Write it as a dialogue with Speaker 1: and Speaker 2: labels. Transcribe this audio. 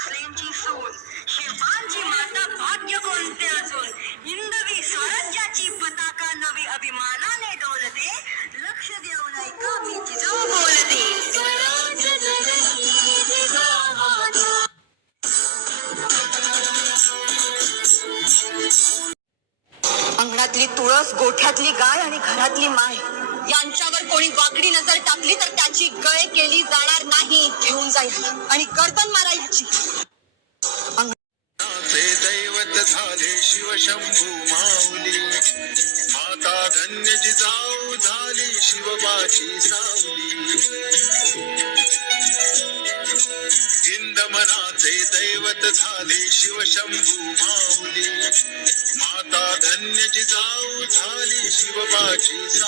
Speaker 1: भोसलेंची सून शिल्पांची माता भाग्य कोणते अजून हिंदवी स्वराज्याची पताका नवी अभिमानाने डोलते लक्ष देऊन ऐका मी जिजो बोलते अंगणातली तुळस गोठ्यातली गाय आणि घरातली माय. यांच्यावर कोणी वाकडी नजर टाकली तर त्याची गय केली जाय आणि गर्दन मारायची.
Speaker 2: दैवत झाले शिवशंभू माऊली. माता धन्य जिजाऊ झाली शिवबाची सावली. हिंद मनाचे दैवत झाले शिवशंभू माऊली. माता धन्य जिजाऊ झाली शिवबाची सावली.